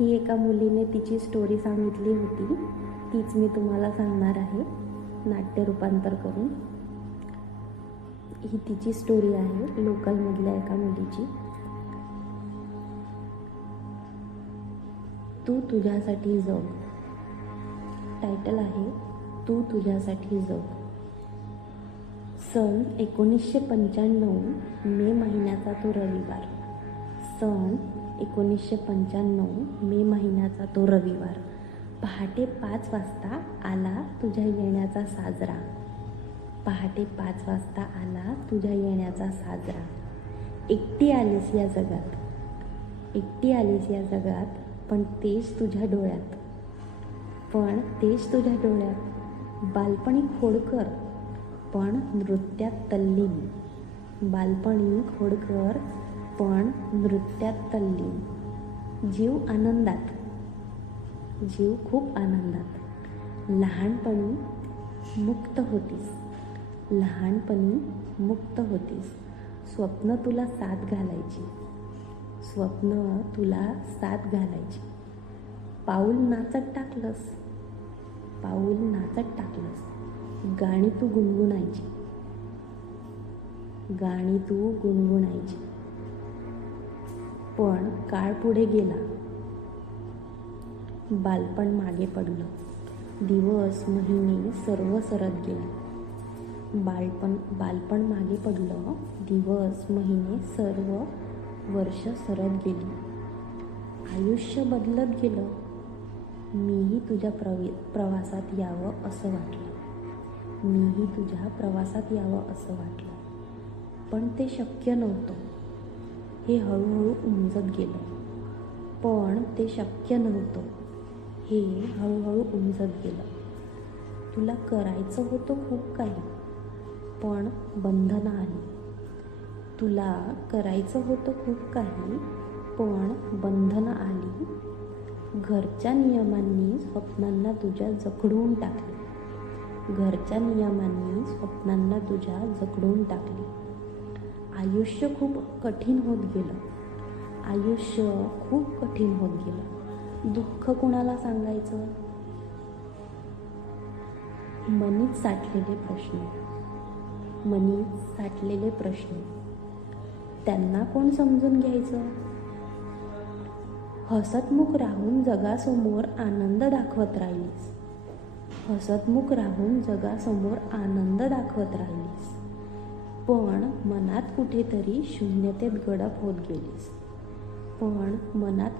ही एका मुलीने तिची स्टोरी सांगितली होती. तीच मी तुम्हाला सांगणार आहे. नाट्य रूपांतर करून. ही तिची स्टोरी आहे लोकलमधल्या एका मुलीची. तू तुझ्यासाठी जग. टायटल आहे तू तुझ्यासाठी जग. सन एकोणीसशे पंच्याण्णव मे महिन्याचा तो रविवार. सन एकोणीसशे पंच्याण्णव मे महिन्याचा तो रविवार. पहाटे पाच वाजता आला तुझ्या येण्याचा साजरा. पहाटे पाच वाजता आला तुझ्या येण्याचा साजरा. एकटी आलीस या जगात. एकटी आलीस या जगात पण तेच तुझ्या डोळ्यात. पण तेच तुझ्या डोळ्यात. बालपणी खोडकर पण नृत्यात तल्लीन. बालपणी खोडकर पण नृत्यात तल्लीन. जीव आनंदात. जीव खूप आनंदात. लहानपणी मुक्त होतीस. लहानपणी मुक्त होतीस. स्वप्न तुला साथ घालायची. स्वप्न तुला साथ घालायची. पाऊल नाचत टाकलंस. पाऊल नाचत टाकलंस. गाणी तू गुणगुणायची. गाणी तू गुणगुणायची. पण काळ पुढे गेला. बालपण मागे पडलं. दिवस महिने सर्व सरत गेले. बालपण बालपण मागे पडलं दिवस महिने सर्व वर्ष सरत गेली. आयुष्य बदलत गेलं. मीही तुझ्या प्रवी प्रवासात यावं असं वाटलं. मीही तुझ्या प्रवासात यावं असं वाटलं. पण ते शक्य नव्हतं. हे हळूहळू उमजत गेलं. पण ते शक्य नव्हतं. हे हळूहळू उमजत गेलं. तुला करायचं होतं खूप काही पण बंधनं आली. तुला करायचं होतं खूप काही पण बंधनं आली. घरच्या नियमांनी स्वप्नांना तुझ्या जखडून टाकले. घरच्या नियमांनी स्वप्नांना तुझ्या जखडून टाकले. आयुष्य खूप कठीण होत गेलं. आयुष्य खूप कठीण होत गेलं. दुःख कुणाला सांगायचं? मनीत साठलेले प्रश्न. मनीत साठलेले प्रश्न. त्यांना कोण समजून घ्यायचं? हसतमुख राहून जगासमोर आनंद दाखवत राहिलीस. हसतमुख राहून जगासमोर आनंद दाखवत राहिलीस. पण मनात कुठेतरी शून्यतेत गडप होत गेलीस. पण मनात